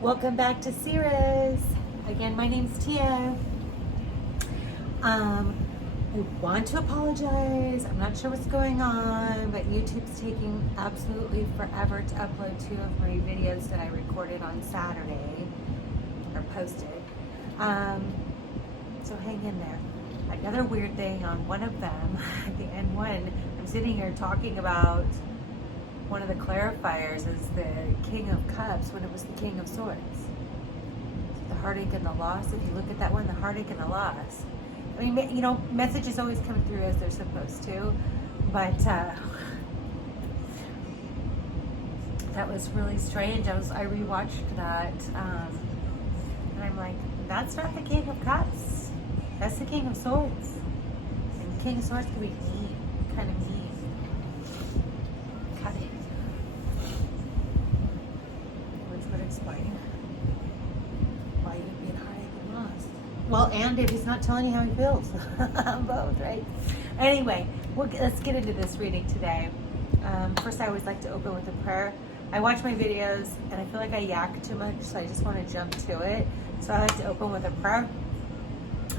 Welcome back to Cirrus. Again, my name's Tia. I want to apologize. I'm not sure what's going on, but YouTube's taking absolutely forever to upload 2 of my videos that I recorded on Saturday or posted. So hang in there. Another weird thing on one of them, the N1, I'm sitting here talking about one of the clarifiers is the King of Cups when it was the King of Swords. The heartache and the loss. If you look at that one, the heartache and the loss. I mean, you know, messages always come through as they're supposed to, but that was really strange. I rewatched that, and I'm like, that's not the King of Cups. That's the King of Swords. And King of Swords can be mean, kind of mean. Cutting. Which would explain why you'd be in heartache and lost. Well, and if he's not telling you how he feels. Both, right? Anyway, let's get into this reading today. First, I always like to open with a prayer. I watch my videos and I feel like I yak too much, so I just want to jump to it. So I like to open with a prayer.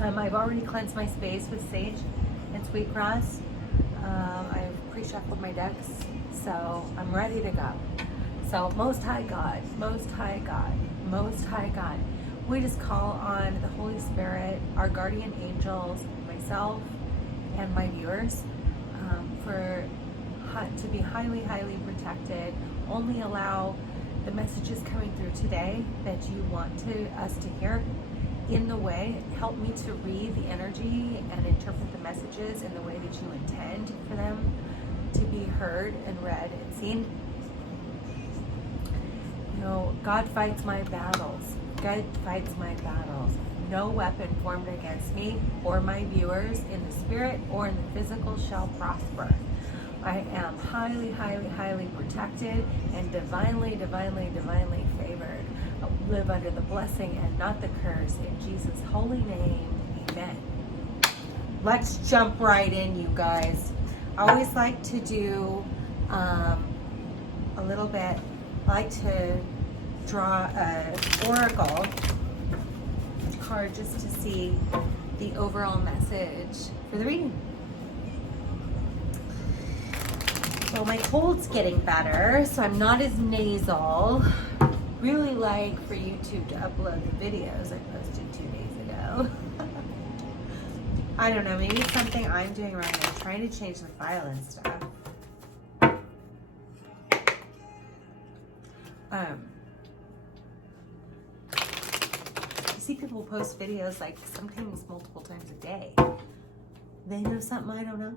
I've already cleansed my space with sage and sweetgrass. I've pre-shuffled my decks, so I'm ready to go. So Most High God, Most High God, Most High God, we just call on the Holy Spirit, our guardian angels, myself, and my viewers to be highly, highly protected. Only allow the messages coming through today that you want us to hear in the way. Help me to read the energy and interpret the messages in the way that you intend for them to be heard and read and seen. You know, God fights my battles. God fights my battles. No weapon formed against me or my viewers in the spirit or in the physical shall prosper. I am highly, highly, highly protected and divinely, divinely, divinely favored. I live under the blessing and not the curse. In Jesus' holy name, amen. Let's jump right in, you guys. I always like to do a little bit, I like to draw an oracle card just to see the overall message for the reading. So my cold's getting better, so I'm not as nasal. Really like for YouTube to upload the videos I posted 2 days ago. I don't know, maybe it's something I'm doing wrong. I'm trying to change the file and stuff. You see people post videos like sometimes multiple times a day. They know something I don't know.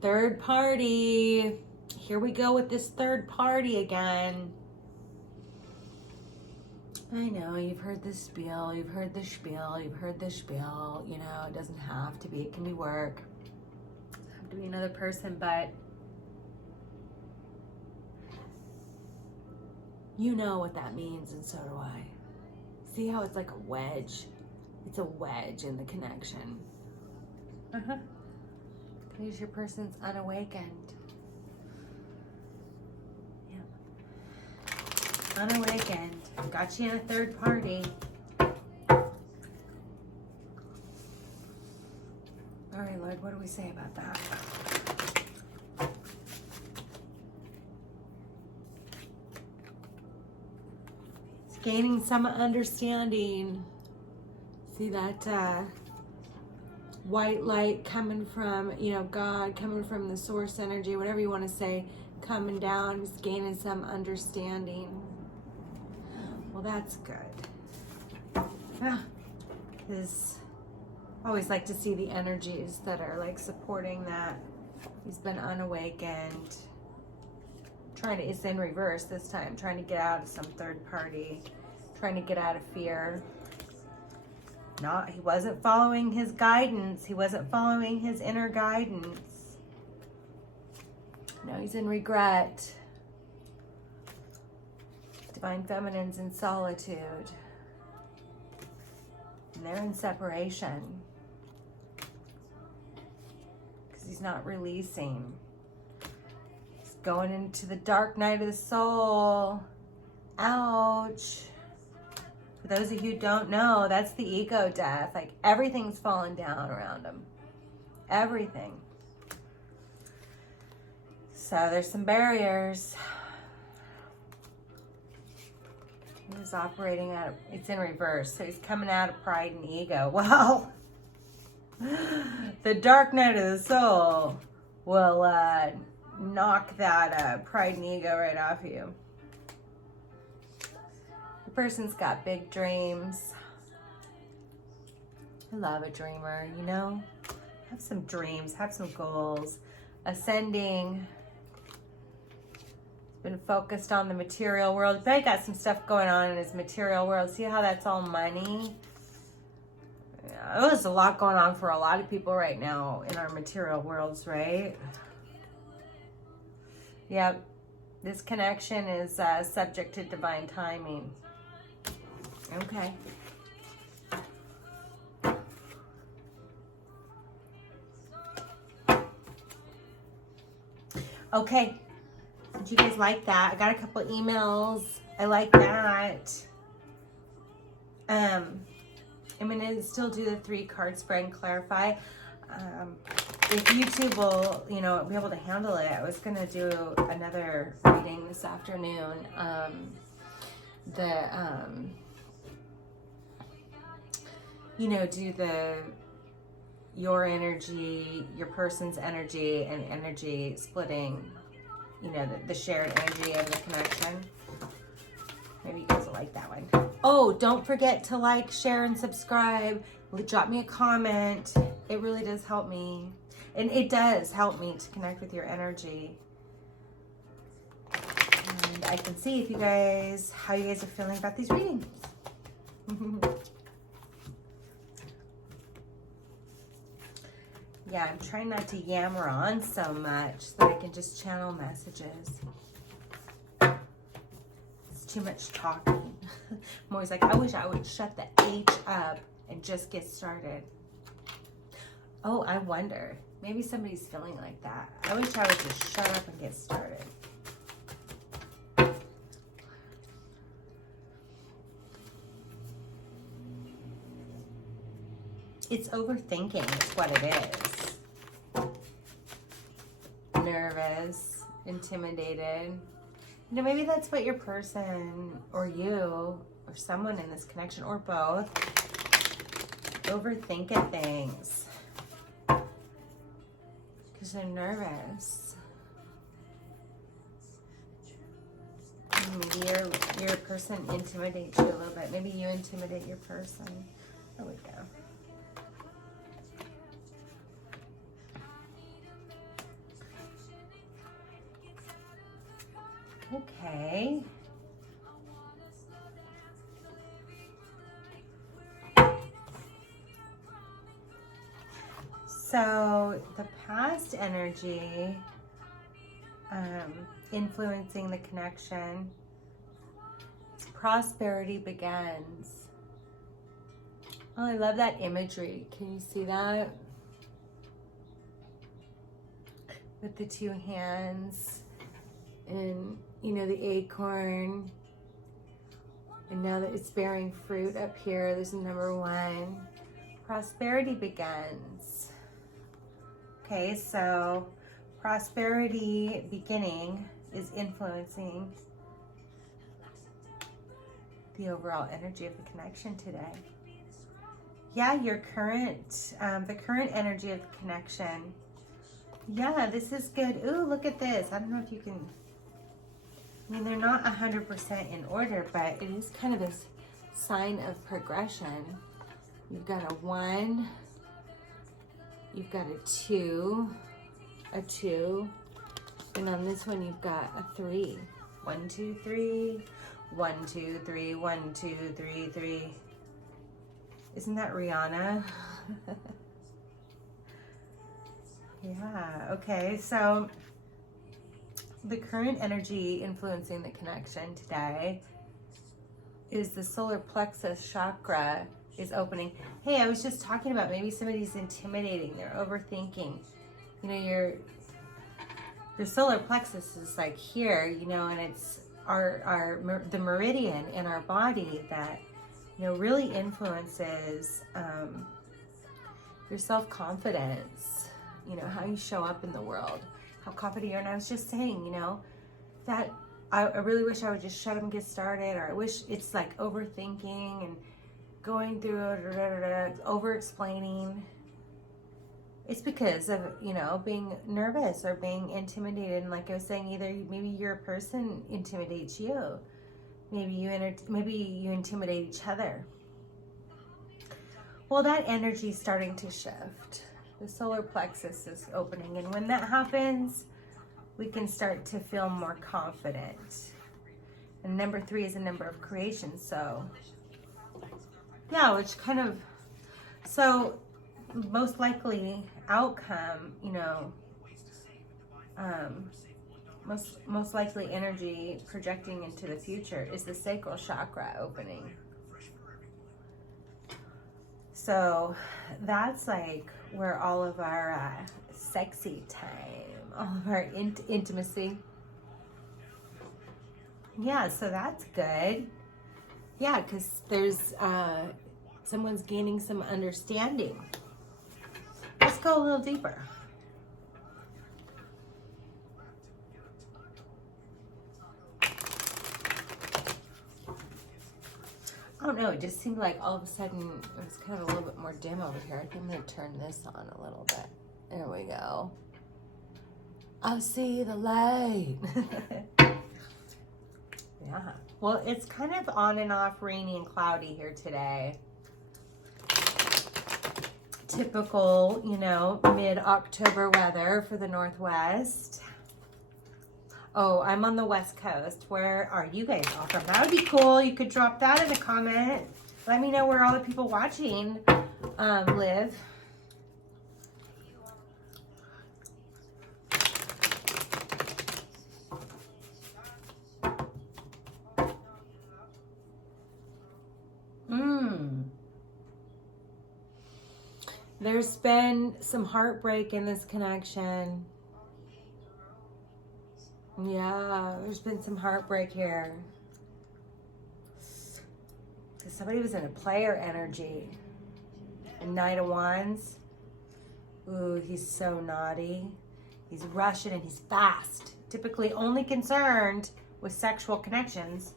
Third party. Here we go with this third party again. I know, you've heard this spiel, you've heard the spiel, you've heard the spiel. You know, it doesn't have to be, it can be work. It doesn't have to be another person, but you know what that means, and so do I. See how it's like a wedge? It's a wedge in the connection. Because your person's unawakened. Yeah. Unawakened. Got you in a third party. All right, Lord, what do we say about that? It's gaining some understanding. See that white light coming from, you know, God, coming from the source energy, whatever you want to say, coming down, just gaining some understanding. Well, that's good. Yeah, because I always like to see the energies that are like supporting that. He's been unawakened. It's in reverse this time, trying to get out of some third party, trying to get out of fear. He wasn't following his guidance. He wasn't following his inner guidance. Now he's in regret. Divine Feminine's in solitude. And they're in separation. Because he's not releasing. He's Going into the dark night of the soul. Ouch. For those of you who don't know, that's the ego death. Like everything's falling down around them. Everything. So there's some barriers. He's operating out of, it's in reverse. So he's coming out of pride and ego. Well, the dark night of the soul will knock that pride and ego right off you. The person's got big dreams. I love a dreamer, you know? Have some dreams, have some goals. Ascending. Been focused on the material world. But I got some stuff going on in his material world. See how that's all money? Yeah, there's a lot going on for a lot of people right now in our material worlds, right? Yep. This connection is subject to divine timing. Okay. Okay. Did you guys like that? I got a couple emails. I like that. I'm going to still do the 3-card spread and clarify. If YouTube will, you know, be able to handle it, I was going to do another reading this afternoon. You know, do your energy, your person's energy, and energy splitting, you know, the shared energy of the connection. Maybe you guys will like that one. Oh, don't forget to like, share, and subscribe. Drop me a comment. It really does help me. And it does help me to connect with your energy. And I can see how you guys are feeling about these readings. Yeah, I'm trying not to yammer on so much so that I can just channel messages. It's too much talking. I'm always like, I wish I would shut the H up and just get started. Oh, I wonder. Maybe somebody's feeling like that. I wish I would just shut up and get started. It's overthinking is what it is. Nervous, intimidated. You know, maybe that's what your person or you or someone in this connection or both overthinking things because they're nervous. Maybe your person intimidates you a little bit. Maybe you intimidate your person. There we go. Okay. So the past energy influencing the connection, prosperity begins. Oh, I love that imagery. Can you see that? With the 2 hands and, you know, the acorn. And now that it's bearing fruit up here, there's a number 1. Prosperity begins. Okay, so prosperity beginning is influencing the overall energy of the connection today. Yeah, your current, the current energy of the connection. Yeah, this is good. Ooh, look at this. I don't know if you can, I mean, they're not 100% in order, but it is kind of a sign of progression. You've got a 1, you've got a 2, and on this one you've got a 3. 1, 2, 3, 1, 2, 3, 1, 2, 3, 3. Isn't that Rihanna? Yeah, okay, so the current energy influencing the connection today is the solar plexus chakra is opening. Hey, I was just talking about maybe somebody's intimidating, they're overthinking. You know, the solar plexus is like here, you know, and it's the meridian in our body that, you know, really influences your self-confidence, you know, how you show up in the world, how confident you are. And I was just saying, you know, that I really wish I would just shut up and get started, or I wish it's like overthinking and going through it, over-explaining. It's because of, you know, being nervous or being intimidated. And like I was saying, either maybe your person intimidates you. Maybe you intimidate each other. Well, that energy is starting to shift. The solar plexus is opening. And when that happens, we can start to feel more confident. And number 3 is a number of creation. So, yeah, which kind of, so most likely outcome, you know, most likely energy projecting into the future is the sacral chakra opening. So that's like where all of our sexy time, all of our intimacy. Yeah, so that's good. Yeah, because there's someone's gaining some understanding. Let's go a little deeper. I don't know, it just seemed like all of a sudden it was kind of a little bit more dim over here. I think I'm going to turn this on a little bit. There we go. I see the light. Yeah. Well, it's kind of on and off, rainy and cloudy here today. Typical, you know, mid-October weather for the Northwest. Oh, I'm on the West Coast. Where are you guys all from? That would be cool. You could drop that in a comment. Let me know where all the people watching live. There's been some heartbreak in this connection. Yeah, there's been some heartbreak here. Somebody was in a player energy. And Knight of Wands. Ooh, he's so naughty. He's Russian and he's fast. Typically only concerned with sexual connections.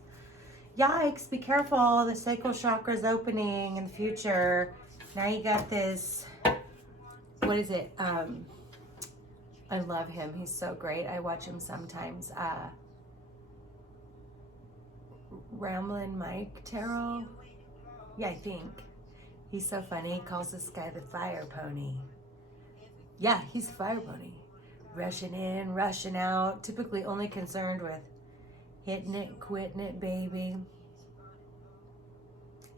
Yikes, be careful. The sacral chakra is opening in the future. Now you got this, what is it? I love him. He's so great. I watch him sometimes. Ramblin' Mike Tarot? Yeah, I think. He's so funny. He calls this guy the fire pony. Yeah, he's a fire pony. Rushing in, rushing out. Typically only concerned with hitting it, quitting it, baby.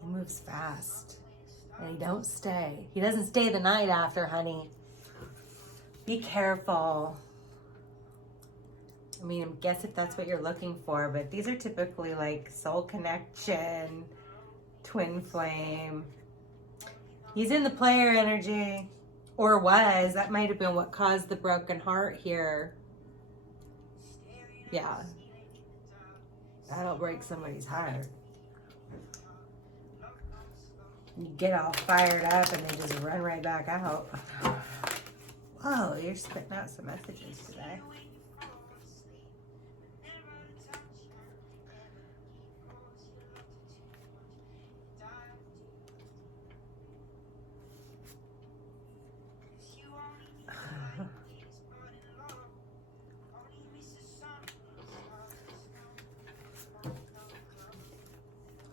He moves fast. And he don't stay. He doesn't stay the night after, honey. Be careful. I mean, I guess if that's what you're looking for, but these are typically like soul connection, twin flame. He's in the player energy, or was. That might have been what caused the broken heart here. Yeah. That'll break somebody's heart. You get all fired up and then just run right back out. Whoa, you're spitting out some messages today.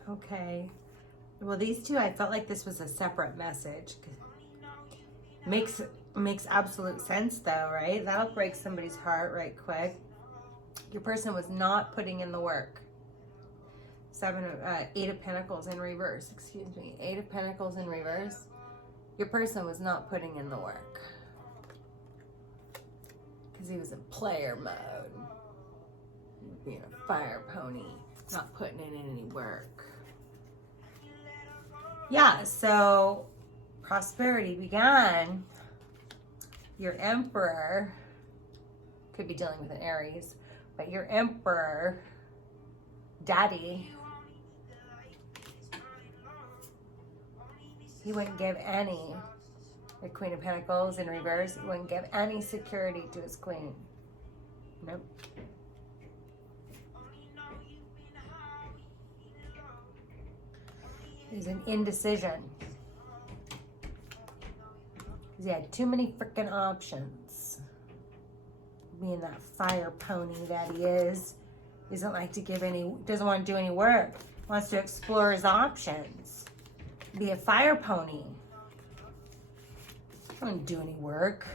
Okay. Well, these two, I felt like this was a separate message. Makes absolute sense though, right? That'll break somebody's heart right quick. Your person was not putting in the work. 8 of Pentacles in reverse, excuse me. 8 of Pentacles in reverse. Your person was not putting in the work. Because he was in player mode. Being a fire pony. Not putting in any work. Yeah, so prosperity began. Your Emperor Could be dealing with an Aries. But your Emperor, Daddy, he wouldn't give any, the Queen of Pentacles in reverse, he wouldn't give any security to his queen. Nope. There's an indecision. Because he had too many freaking options. Being that fire pony that he is, doesn't like to give any, doesn't want to do any work. Wants to explore his options. Be a fire pony. Don't do any work.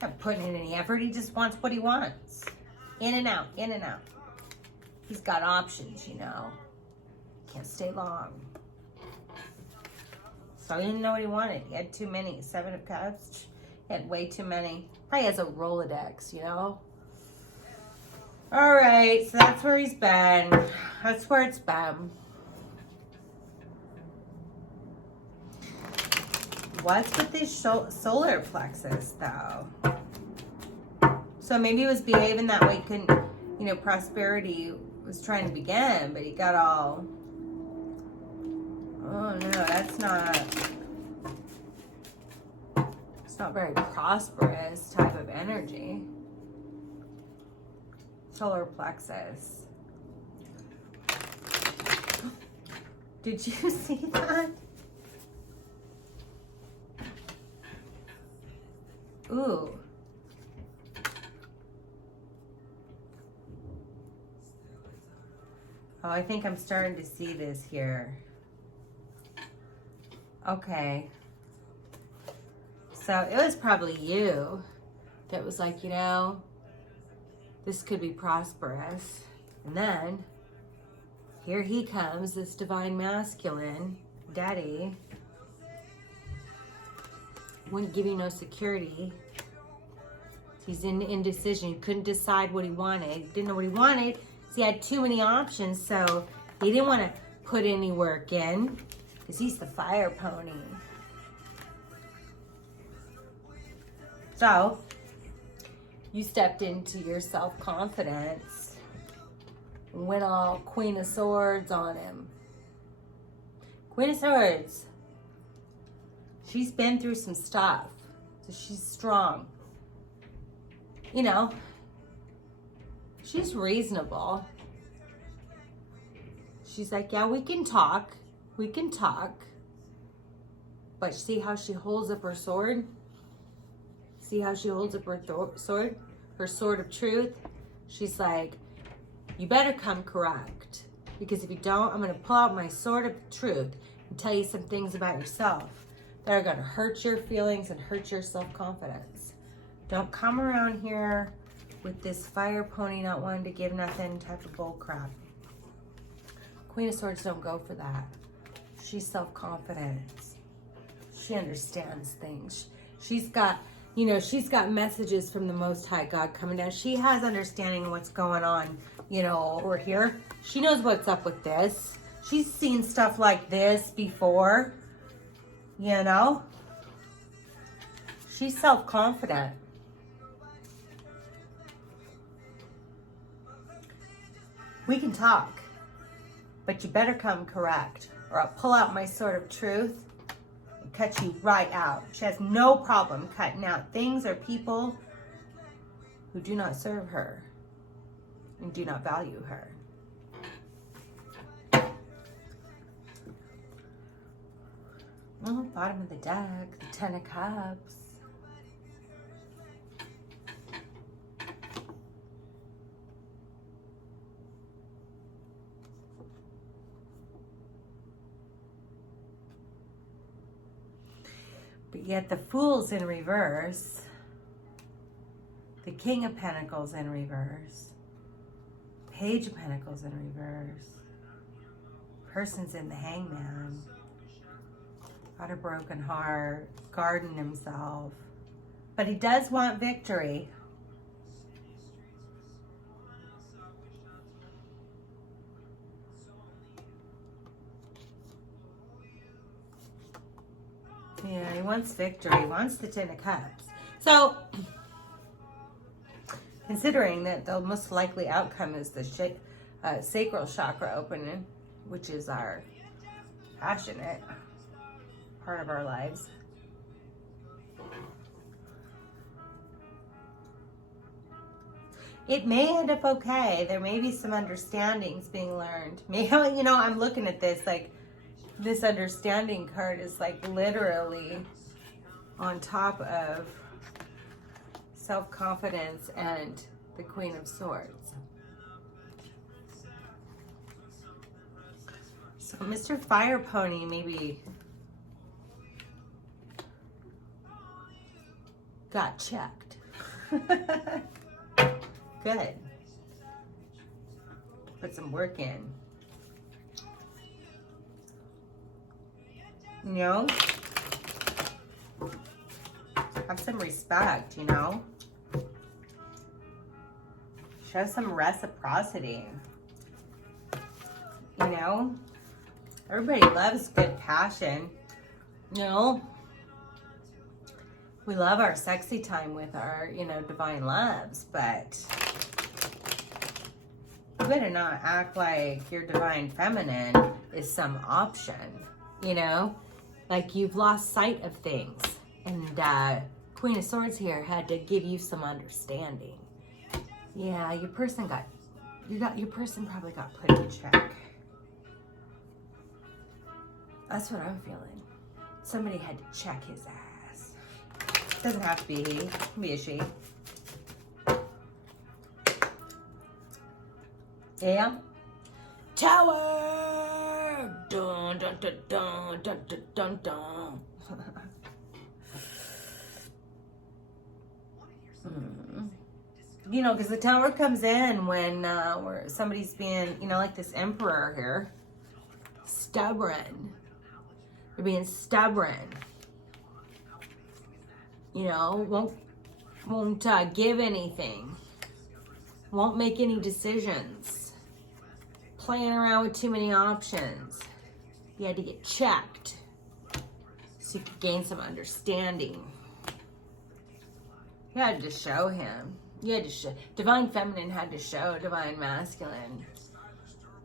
Not putting in any effort. He just wants what he wants. In and out, in and out. He's got options, you know. Can't stay long. So he didn't know what he wanted. He had too many. 7 of Cups. He had way too many. Probably has a Rolodex, you know. All right, so that's where he's been. That's where it's been. What's with this solar plexus, though? So maybe he was behaving that way. Couldn't, you know, prosperity was trying to begin, but he got all. Oh no, that's not. It's not very prosperous type of energy. Solar plexus. Did you see that? Ooh. Oh, I think I'm starting to see this here. Okay. So it was probably you that was like, you know, this could be prosperous. And then here he comes, this divine masculine, Daddy. Wouldn't give you no security. He's in indecision. He couldn't decide what he wanted. Didn't know what he wanted. So he had too many options. So he didn't want to put any work in because he's the fire pony. So you stepped into your self-confidence and went all Queen of Swords on him. Queen of Swords. She's been through some stuff, so she's strong. You know, she's reasonable. She's like, yeah, we can talk. We can talk. But see how she holds up her sword? See how she holds up her sword? Her sword of truth? She's like, you better come correct. Because if you don't, I'm going to pull out my sword of truth and tell you some things about yourself that are going to hurt your feelings and hurt your self-confidence. Don't come around here with this fire pony not wanting to give nothing type of bull crap. Queen of Swords don't go for that. She's self-confident. She understands things. She's got, you know, she's got messages from the Most High God coming down. She has understanding of what's going on, you know, over here. She knows what's up with this. She's seen stuff like this before. You know, she's self-confident. We can talk, but you better come correct, or I'll pull out my sword of truth and cut you right out. She has no problem cutting out things or people who do not serve her and do not value her. Oh, bottom of the deck, the 10 of Cups. But yet the Fool's in reverse. The King of Pentacles in reverse. Page of Pentacles in reverse. Person's in the Hangman. Got a broken heart, guarding himself. But he does want victory. Yeah, he wants victory. He wants the 10 of Cups. So, considering that the most likely outcome is the sacral chakra opening, which is our passionate part of our lives. It may end up okay. There may be some understandings being learned. Maybe, you know, I'm looking at this, like, this understanding card is like literally on top of self-confidence and the Queen of Swords. So Mr. Fire Pony maybe got checked. Good. Put some work in. You know? Have some respect, you know? Show some reciprocity. You know? Everybody loves good passion. You know? We love our sexy time with our, you know, divine loves, but you better not act like your divine feminine is some option, you know? Like you've lost sight of things. And Queen of Swords here had to give you some understanding. Yeah, your person probably got put in check. That's what I'm feeling. Somebody had to check his ass. Doesn't have to be he. It can be a she. Yeah. Tower! Dun dun dun dun dun dun dun dun. You know, because the Tower comes in when where somebody's being, you know, like this Emperor here, stubborn. They're being stubborn. You know, won't give anything. Won't make any decisions. Playing around with too many options. You had to get checked so you could gain some understanding. You had to show him. You had to show. Divine Feminine had to show Divine Masculine.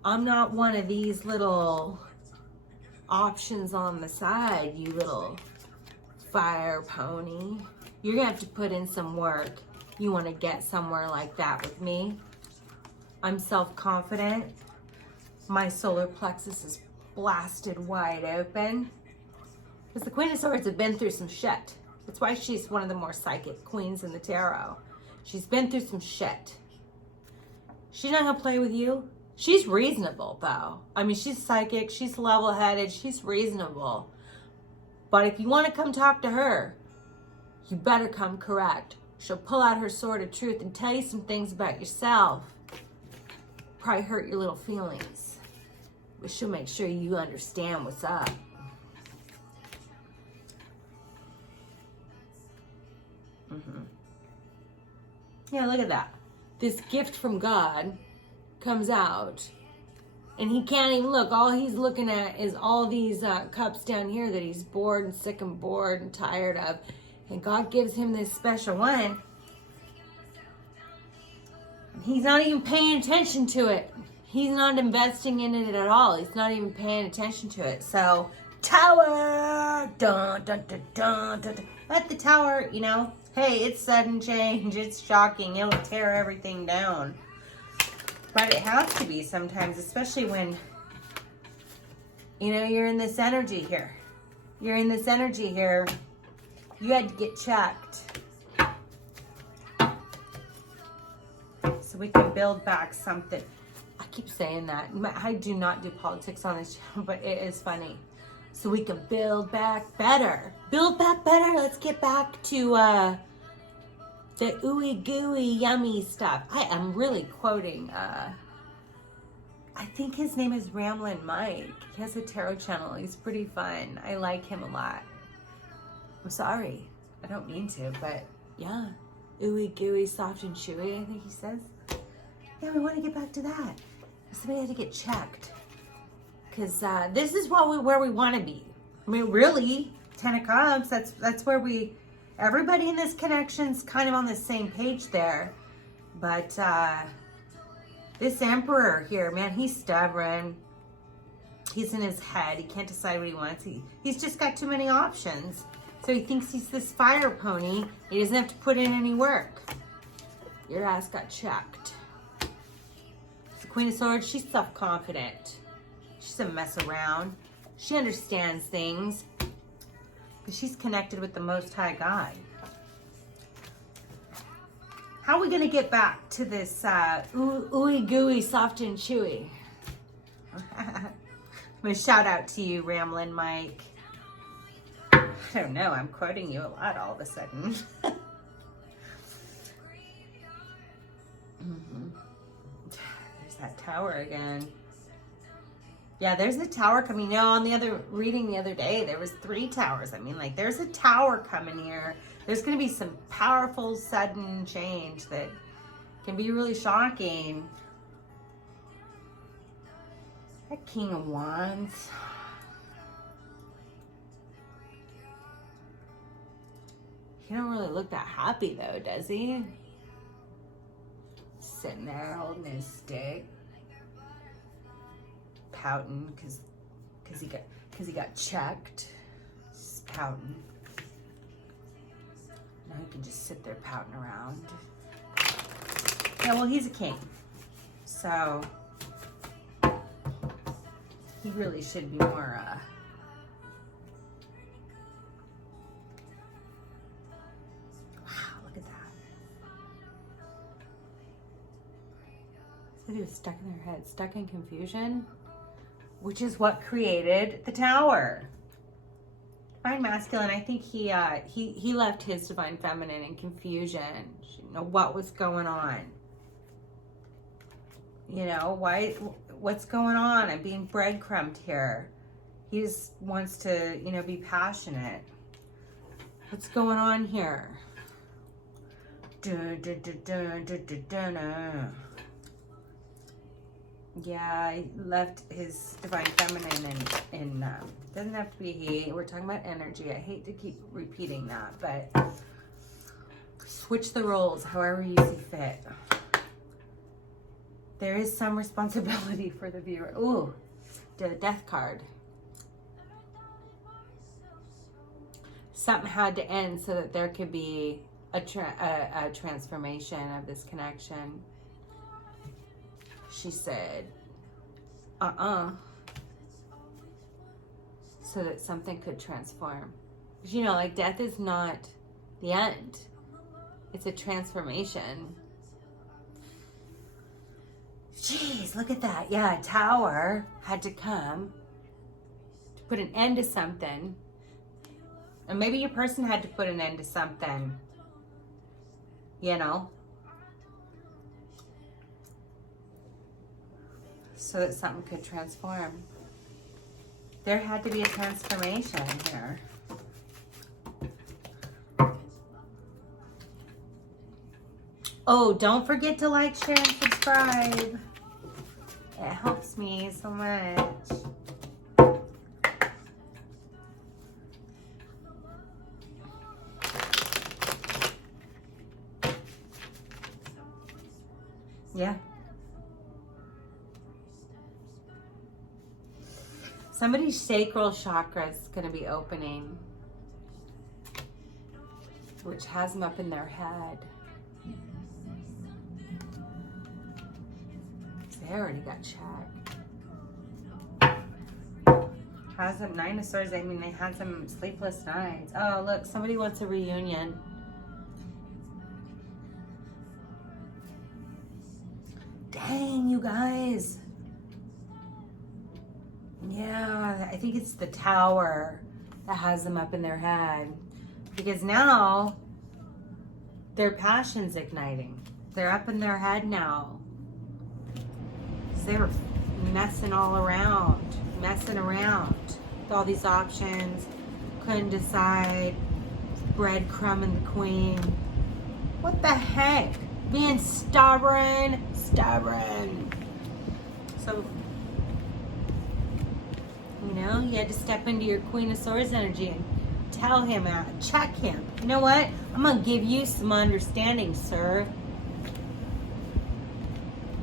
I'm not one of these little options on the side, you little fire pony. You're gonna have to put in some work. You want to get somewhere like that with me. I'm self-confident. My solar plexus is blasted wide open. Because the Queen of Swords have been through some shit. That's why she's one of the more psychic queens in the tarot. She's been through some shit. She's not gonna play with you. She's reasonable though. I mean, she's psychic, she's level-headed, she's reasonable. But if you want to come talk to her, you better come correct. She'll pull out her sword of truth and tell you some things about yourself. Probably hurt your little feelings. But she'll make sure you understand what's up. Yeah, look at that. This gift from God comes out. And he can't even look. All he's looking at is all these cups down here that he's bored and sick and bored and tired of. And God gives him this special one. He's not even paying attention to it. He's not investing in it at all. He's not even paying attention to it. So, Tower! Dun, dun, dun, dun, dun, dun. Let the Tower, you know, hey, it's sudden change. It's shocking. It'll tear everything down. But it has to be sometimes, especially when, you know, you're in this energy here. You're in this energy here. You had to get checked. So we can build back something. I keep saying that. I do not do politics on this channel, but it is funny. So we can build back better. Build back better. Let's get back to the ooey gooey yummy stuff. I am really quoting, I think his name is Ramblin' Mike. He has a tarot channel. He's pretty fun. I like him a lot. I'm sorry. I don't mean to, but yeah. Ooey gooey, soft and chewy, I think he says. Yeah, we want to get back to that. Somebody had to get checked. Because this is where we want to be. I mean, really, 10 of Cups, that's where everybody in this connection's kind of on the same page there. But this Emperor here, man, he's stubborn. He's in his head. He can't decide what he wants. He's just got too many options. So he thinks he's this fire pony. He doesn't have to put in any work. Your ass got checked. The Queen of Swords, she's self-confident. She doesn't mess around. She understands things because she's connected with the Most High God. How are we going to get back to this ooey gooey, soft and chewy? I'm going to shout out to you, Ramblin' Mike. I don't know, I'm quoting you a lot all of a sudden. There's that tower again. Yeah, there's a tower coming. You know, on the other reading the other day, there was 3 towers. I mean, like, there's a tower coming here. There's going to be some powerful, sudden change that can be really shocking. That King of Wands. He don't really look that happy, though, does he? Sitting there holding his stick. Pouting because he got checked. Just pouting. Now he can just sit there pouting around. Yeah, well, he's a king, so he really should be more. Wow, look at that. Somebody was stuck in their head, stuck in confusion. Which is what created the tower. Divine Masculine, I think he left his Divine Feminine in confusion. She didn't know what was going on. You know, what's going on? I'm being breadcrumbed here. He just wants to, you know, be passionate. What's going on here? Dun, dun, dun, dun, dun, dun, dun, dun. Yeah, he left his Divine Feminine in doesn't have to be he. We're talking about energy. I hate to keep repeating that, but switch the roles however you see fit. There is some responsibility for the viewer. Ooh, the Death card. Something had to end so that there could be a transformation of this connection. She said, so that something could transform. Because, you know, like, death is not the end. It's a transformation. Jeez, look at that. Yeah, a tower had to come to put an end to something. And maybe your person had to put an end to something. You know? So that something could transform. There had to be a transformation here. Oh, don't forget to like, share, and subscribe. It helps me so much. Yeah. Somebody's sacral chakra is going to be opening, which has them up in their head. They already got checked. Has them 9 of Swords. I mean, they had some sleepless nights. Oh, look, somebody wants a reunion. Dang, you guys. Yeah, I think it's the tower that has them up in their head. Because now their passion's igniting. They're up in their head now. They were messing around with all these options. Couldn't decide. Breadcrumbing the queen. What the heck? Being stubborn. So, you know, you had to step into your Queen of Swords energy and tell him out, check him. You know what? I'm going to give you some understanding, sir.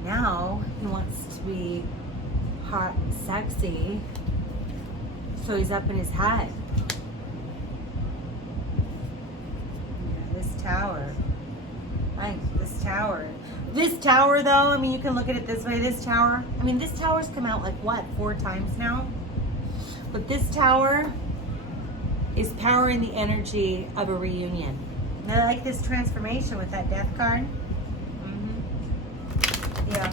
Now he wants to be hot, sexy, so he's up in his head. Yeah, this tower. This tower, though, I mean, you can look at it this way. This tower, I mean, this tower's come out like, what, 4 times now? But this tower is powering the energy of a reunion. And I like this transformation with that death card. Yeah.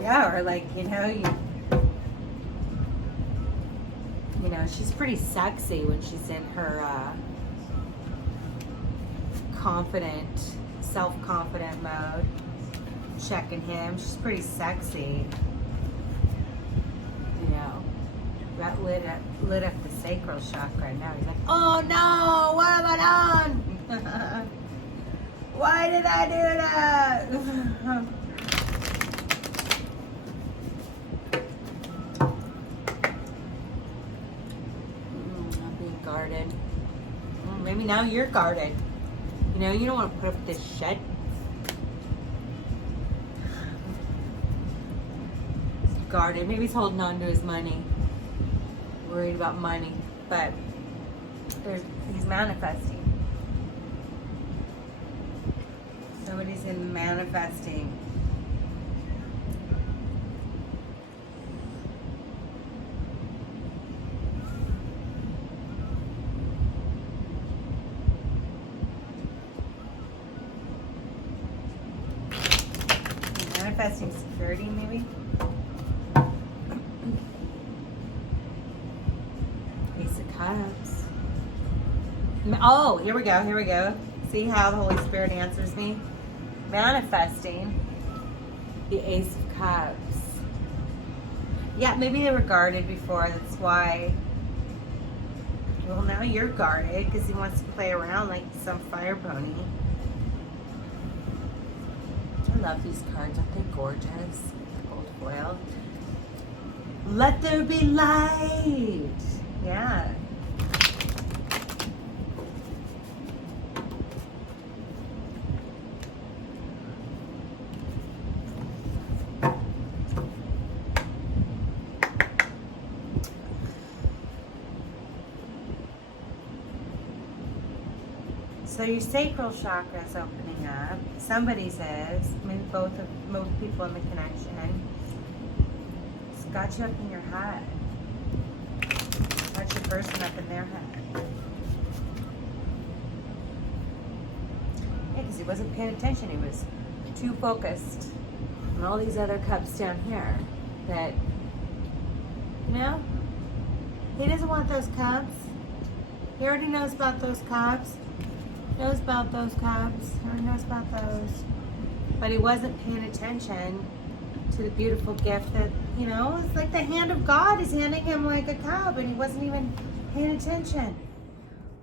Yeah, or like, you know, she's pretty sexy when she's in her confident, self-confident mode. Checking him. She's pretty sexy. You know, that lit up the sacral chakra. Now he's like, oh no, what have I done? Why did I do that? I'm being guarded. Maybe now you're guarded. You know, you don't want to put up with this shit. Guarded. Maybe he's holding on to his money. Worried about money. But he's manifesting. Somebody's in manifesting. Manifesting security, maybe? Ace of Cups. Oh, here we go. See how the Holy Spirit answers me? Manifesting the Ace of Cups. Yeah, maybe they were guarded before. That's why. Well, now you're guarded because he wants to play around like some fire pony. I love these cards. Aren't they gorgeous? Gold foil. Let there be light. Yeah. So your sacral chakra is opening up. Somebody's is. Maybe both people in the connection. It's got you up in your head. Got your person up in their head. Yeah, because he wasn't paying attention. He was too focused on all these other cups down here. That, you know, he doesn't want those cups. He already knows about those cups. Knows about those cups. Already knows about those. But he wasn't paying attention to the beautiful gift that, you know, it's like the hand of God is handing him like a cup, and he wasn't even paying attention.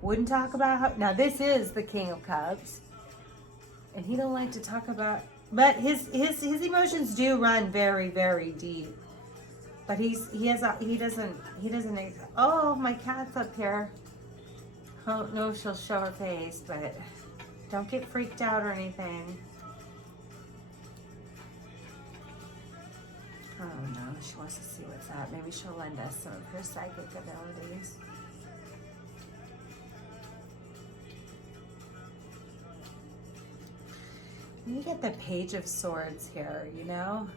Wouldn't talk about how. Now this is the King of Cups, and he don't like to talk about. But his emotions do run very, very deep. But he doesn't. Oh, my cat's up here. I don't know if she'll show her face, but don't get freaked out or anything. Oh no, she wants to see what's up. Maybe she'll lend us some of her psychic abilities. You get the Page of Swords here, you know?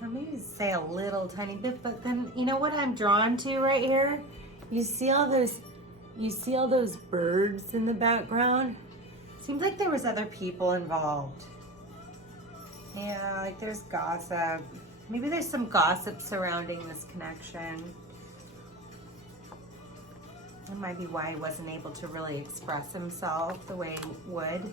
So maybe say a little tiny bit, but then, you know what I'm drawn to right here? You see all those birds in the background? Seems like there was other people involved. Yeah, like there's gossip. Maybe there's some gossip surrounding this connection. That might be why he wasn't able to really express himself the way he would.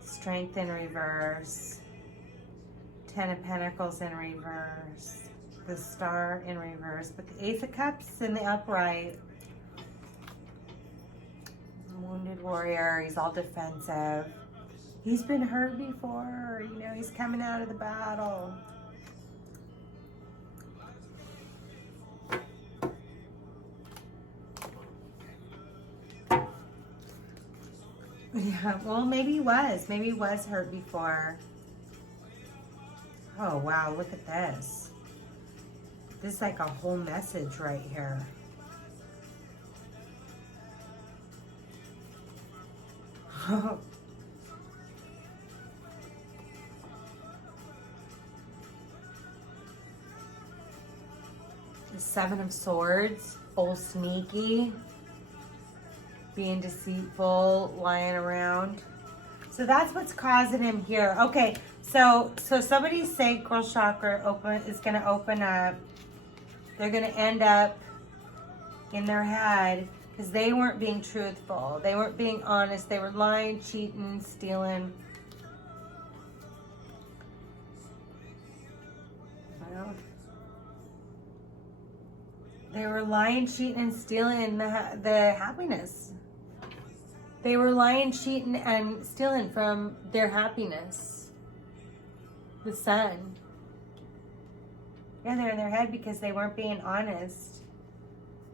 Strength in reverse. 10 of Pentacles in reverse. The Star in reverse. But the Ace of Cups in the upright. Wounded wounded warrior. He's all defensive. He's been hurt before. You know, he's coming out of the battle. Yeah, well, maybe he was. Maybe he was hurt before. Oh, wow, look at this. This is like a whole message right here. The Seven of Swords, old sneaky, being deceitful, lying around. So that's what's causing him here. Okay, so somebody's sacral chakra is going to open up. They're going to end up in their head because they weren't being truthful. They weren't being honest. They were lying, cheating, stealing. Well, they were lying, cheating, and stealing the happiness. They were lying, cheating, and stealing from their happiness. The sun. Yeah, they're in their head because they weren't being honest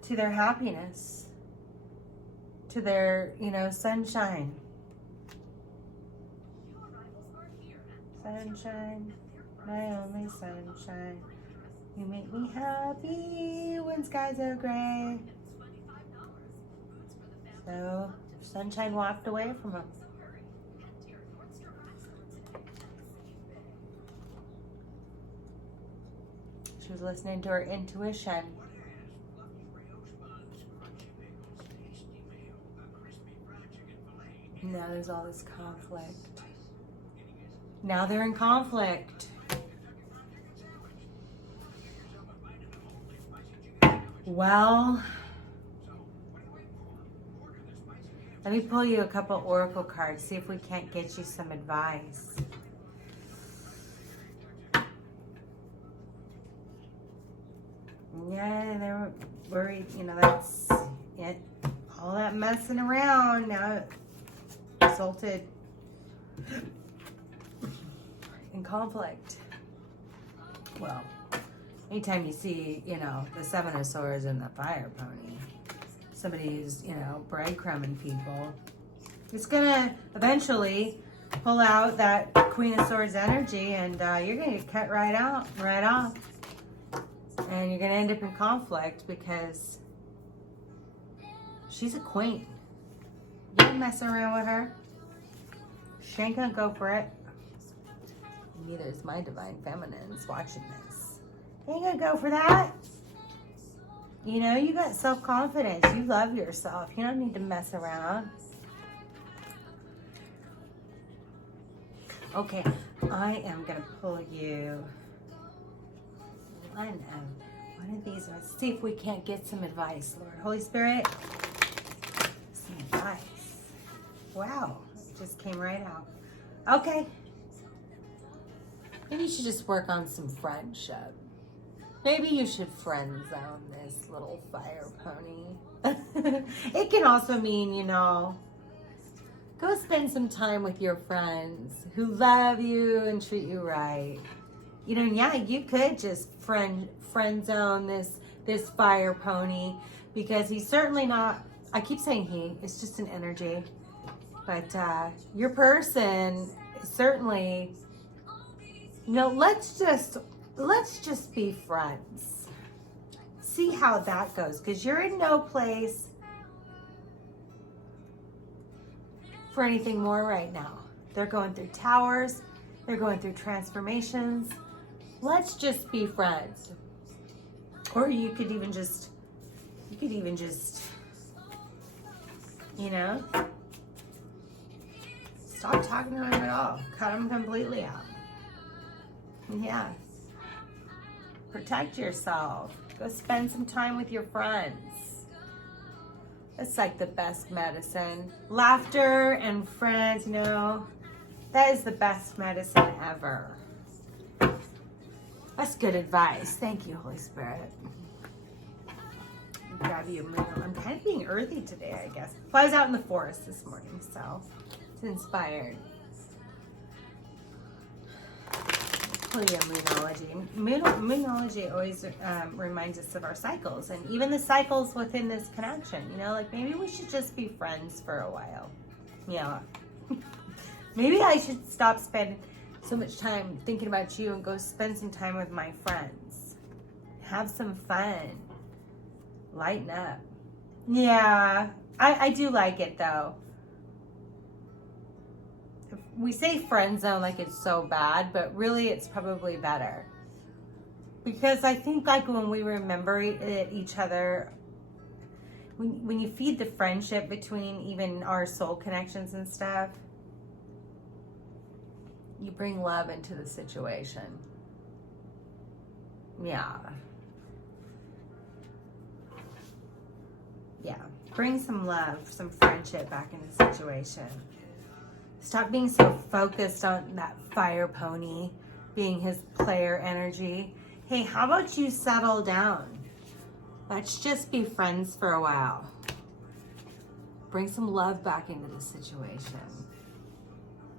to their happiness, to their, sunshine. Sunshine, my only sunshine. You make me happy when skies are gray. So, sunshine walked away from him. She was listening to her intuition. Now there's all this conflict. Now they're in conflict. Well, let me pull you a couple oracle cards, see if we can't get you some advice. Yeah, they were worried, that's it. All that messing around now it resulted in conflict. Well, anytime you see, the Seven of Swords and the Fire Pony, somebody who's, breadcrumbing people, it's gonna eventually pull out that Queen of Swords energy, and you're gonna get cut right off. And you're gonna end up in conflict because she's a queen. You don't mess around with her. She ain't gonna go for it. Neither is my divine feminines watching this. Ain't gonna go for that. You got self-confidence. You love yourself. You don't need to mess around. Okay, I am gonna pull you one of these. Let's see if we can't get some advice, Lord. Holy Spirit, some advice. Wow, it just came right out. Okay. Maybe you should just work on some friendship. Maybe you should friend zone this little fire pony. It can also mean, go spend some time with your friends who love you and treat you right. Yeah, you could just friend zone this fire pony because he's certainly not, I keep saying he, it's just an energy. But your person certainly, let's just be friends. See how that goes, because you're in no place for anything more right now. They're going through towers. They're going through transformations. Let's just be friends. Or you could even just, stop talking to him at all. Cut him completely out. Yeah. Protect yourself. Go spend some time with your friends. It's like the best medicine. Laughter and friends, that is the best medicine ever. That's good advice. Thank you, Holy Spirit. grab you a moon. I'm kind of being earthy today, I guess. Well, I was out in the forest this morning, so it's inspired. Pull you a moonology. Moonology always reminds us of our cycles, and even the cycles within this connection. You know, like maybe we should just be friends for a while. Yeah. Maybe I should stop spending so much time thinking about you and go spend some time with my friends. Have some fun. Lighten up. Yeah, I do like it though. We say friend zone like it's so bad, but really it's probably better. Because I think like when we remember each other, when you feed the friendship between even our soul connections and stuff, you bring love into the situation. Yeah. Yeah. Bring some love, some friendship back in the situation. Stop being so focused on that fire pony being his player energy. Hey, how about you settle down? Let's just be friends for a while. Bring some love back into the situation.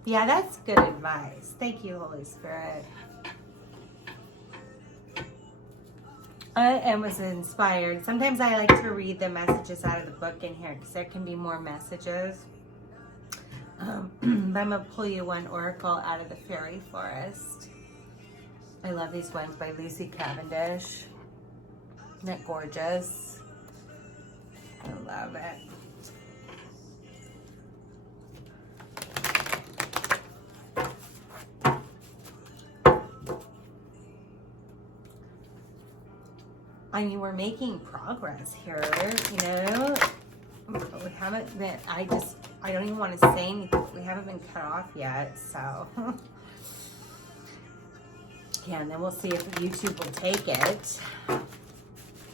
Yeah, that's good advice. Thank you, Holy Spirit. I was inspired. Sometimes I like to read the messages out of the book in here because there can be more messages. But I'm going to pull you one oracle out of the fairy forest. I love these ones by Lucy Cavendish. Isn't that gorgeous? I love it. I mean, we're making progress here, you know. But we haven't been, I don't even want to say anything. We haven't been cut off yet, so. Yeah, and then we'll see if YouTube will take it.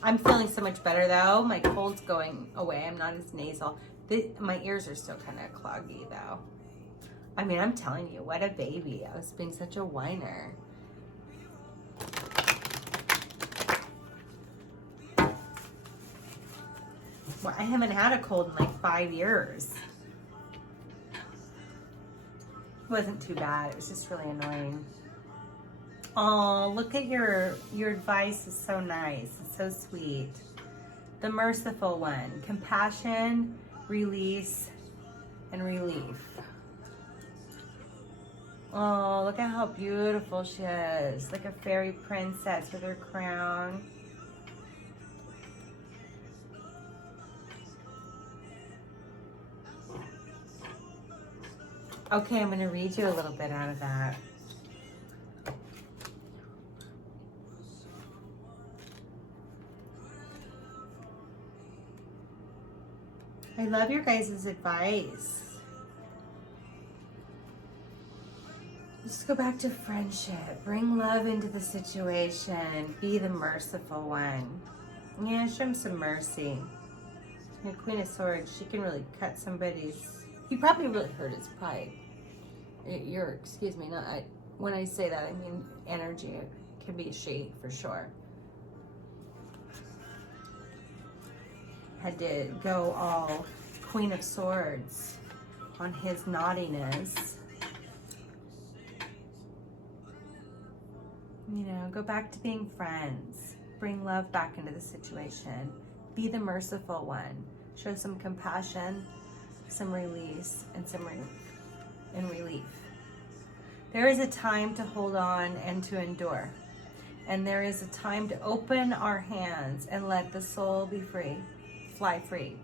I'm feeling so much better though. My cold's going away. I'm not as nasal. My ears are still kind of cloggy though. I mean, I'm telling you, what a baby. I was being such a whiner. Well, I haven't had a cold in like 5 years. It wasn't too bad. It was just really annoying. Oh, look at your advice is so nice. It's so sweet. The merciful one. Compassion, release, and relief. Oh, look at how beautiful she is. Like a fairy princess with her crown. Okay, I'm going to read you a little bit out of that. I love your guys' advice. Let's go back to friendship. Bring love into the situation. Be the merciful one. Yeah, show him some mercy. The Queen of Swords, she can really cut somebody's... He probably really hurt his pride. Excuse me, when I say that, I mean energy. It can be she, for sure. Had to go all Queen of Swords on his naughtiness. You know, go back to being friends. Bring love back into the situation. Be the merciful one. Show some compassion, some release, and some relief. There is a time to hold on and to endure. And there is a time to open our hands and let the soul be free, fly free.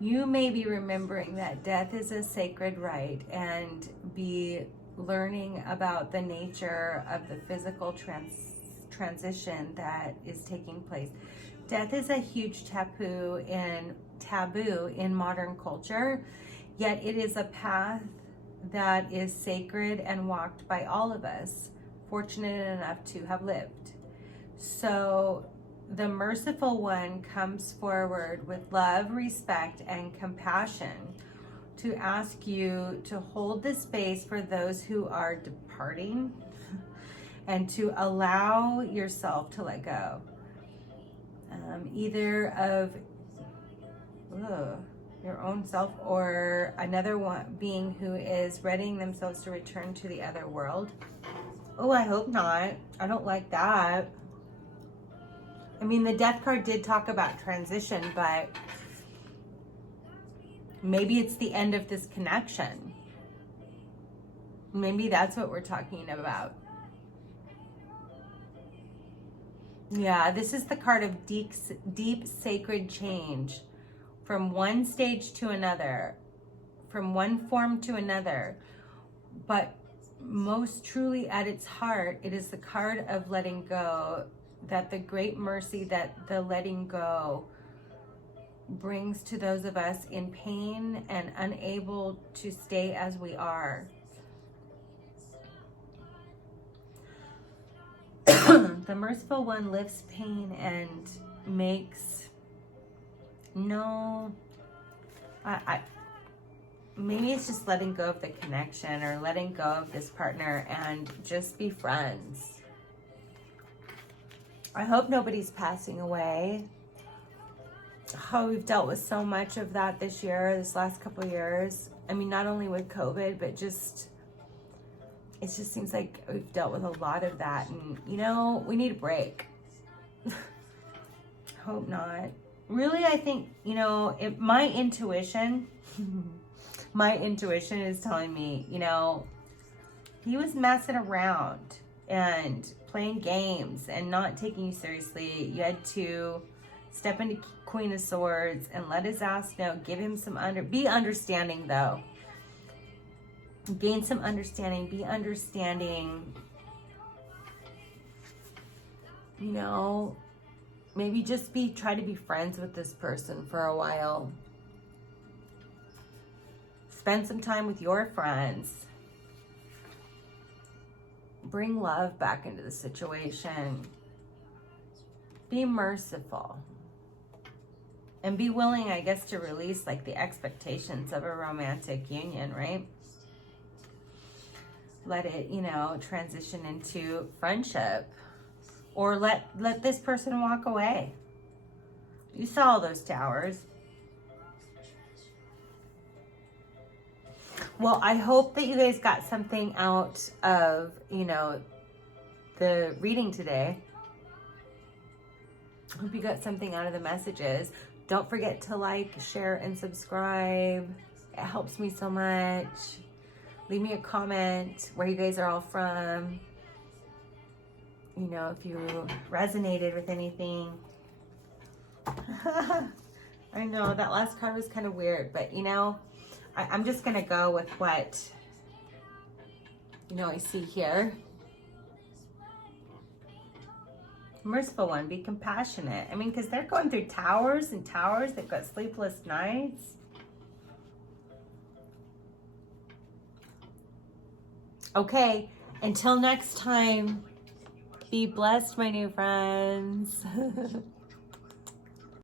You may be remembering that death is a sacred right and be learning about the nature of the physical transition that is taking place. Death is a huge taboo in modern culture, yet it is a path that is sacred and walked by all of us, fortunate enough to have lived. So the merciful one comes forward with love, respect, and compassion to ask you to hold the space for those who are departing and to allow yourself to let go. either of your own self or another one being who is readying themselves to return to the other world. Oh, I hope not. I don't like that. I mean, the Death card did talk about transition, but maybe it's the end of this connection. Maybe that's what we're talking about. Yeah, this is the card of deep sacred change from one stage to another, from one form to another. But most truly at its heart, it is the card of letting go, that the great mercy that the letting go brings to those of us in pain and unable to stay as we are. The merciful one lifts pain and makes maybe it's just letting go of the connection or letting go of this partner and just be friends. I hope nobody's passing away. Oh, we've dealt with so much of that this last couple of years. I mean, not only with COVID, but it just seems like we've dealt with a lot of that. And, we need a break. Hope not. Really, I think, my intuition is telling me, he was messing around and playing games and not taking you seriously. You had to step into Queen of Swords and let his ass know, give him some be understanding though. Gain some understanding, be understanding. Maybe just try to be friends with this person for a while. Spend some time with your friends. Bring love back into the situation. Be merciful. And be willing, I guess, to release the expectations of a romantic union, right? Let it, transition into friendship. Or let this person walk away. You saw all those towers. Well, I hope that you guys got something out of, the reading today. Hope you got something out of the messages. Don't forget to like, share, and subscribe. It helps me so much. Leave me a comment where you guys are all from. If you resonated with anything. I know that last card was kind of weird, but I'm just going to go with what, I see here. Merciful one, be compassionate. I mean, because they're going through towers and towers. They've got sleepless nights. Okay, until next time, be blessed, my new friends.